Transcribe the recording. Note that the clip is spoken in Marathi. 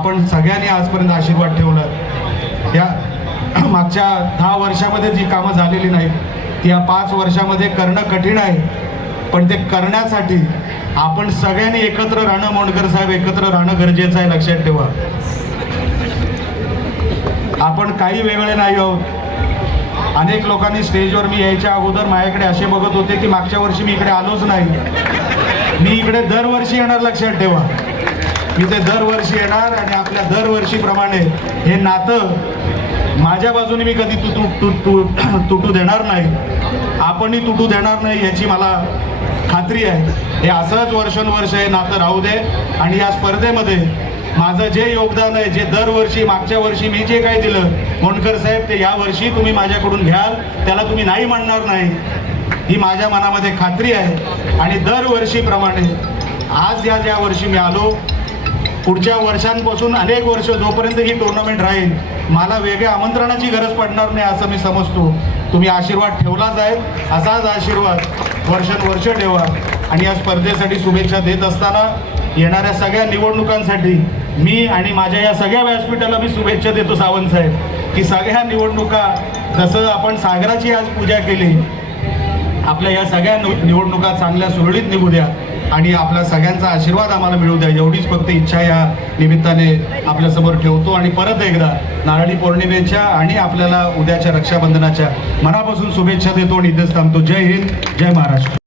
आपण सगळ्यांनी आजपर्यंत आशीर्वाद ठेवला। या मागच्या 10 वर्षामध्ये जी कामं झालेली नाहीत ती या 5 वर्षामध्ये करणं कठीण आहे, पण ते करण्यासाठी आपण सगळ्यांनी एकत्र राहणं, मोंडकर साहेब एकत्र राहणं गरजेचं आहे, लक्षात ठेवा। आपण काही वेगळे नाही आहोत। अनेक लोकांनी स्टेजवर मी यायच्या अगोदर माझ्याकडे असे बघत होते की मागच्या वर्षी मी इकडे आलोच नाही, मी इकडे दरवर्षी येणार, लक्षात ठेवा। मी ते दरवर्षी येणार आणि आपल्या दरवर्षीप्रमाणे हे नातं माझ्या बाजूने मी कधी तुटू देणार नाही, आपणही तुटू देणार नाही याची मला खात्री आहे। हे असंच वर्षानुवर्ष हे नातं राहू दे आणि या स्पर्धेमध्ये माझं जे योगदान आहे, जे दरवर्षी मागच्या वर्षी मी जे काही दिलं मोंडकर साहेब, ते या वर्षी तुम्ही माझ्याकडून घ्याल, त्याला तुम्ही नाही म्हणणार नाही ही माझ्या मनामध्ये खात्री आहे। आणि दरवर्षीप्रमाणे आज ज्या वर्षी मी आलो, पुढच्या वर्षांपासून अनेक वर्ष जोपर्यंत ही टुर्नामेंट राहील मला वेगळ्या आमंत्रणाची गरज पडणार नाही असं मी समजतो। तुम्ही आशीर्वाद ठेवलाच आहे, असाच आशीर्वाद वर्षानुवर्ष ठेवा। आणि या स्पर्धेसाठी शुभेच्छा देत असताना येणाऱ्या सगळ्या निवडणुकांसाठी मी आणि माझ्या या सगळ्या व्यासपीठाला मी शुभेच्छा देतो सावंत साहेब, की सगळ्या निवडणुका जसं आपण सागराची आज पूजा केली, आपल्या या सगळ्या निवडणुका चांगल्या सुरळीत निघू द्या आणि आपल्या सगळ्यांचा आशीर्वाद आम्हाला मिळू द्या, एवढीच फक्त इच्छा या निमित्ताने आपल्यासमोर ठेवतो। आणि परत एकदा नारळी पौर्णिमेच्या आणि आपल्याला उद्याच्या रक्षाबंधनाच्या मनापासून शुभेच्छा देतो आणि इथेच थांबतो। जय हिंद, जय महाराष्ट्र।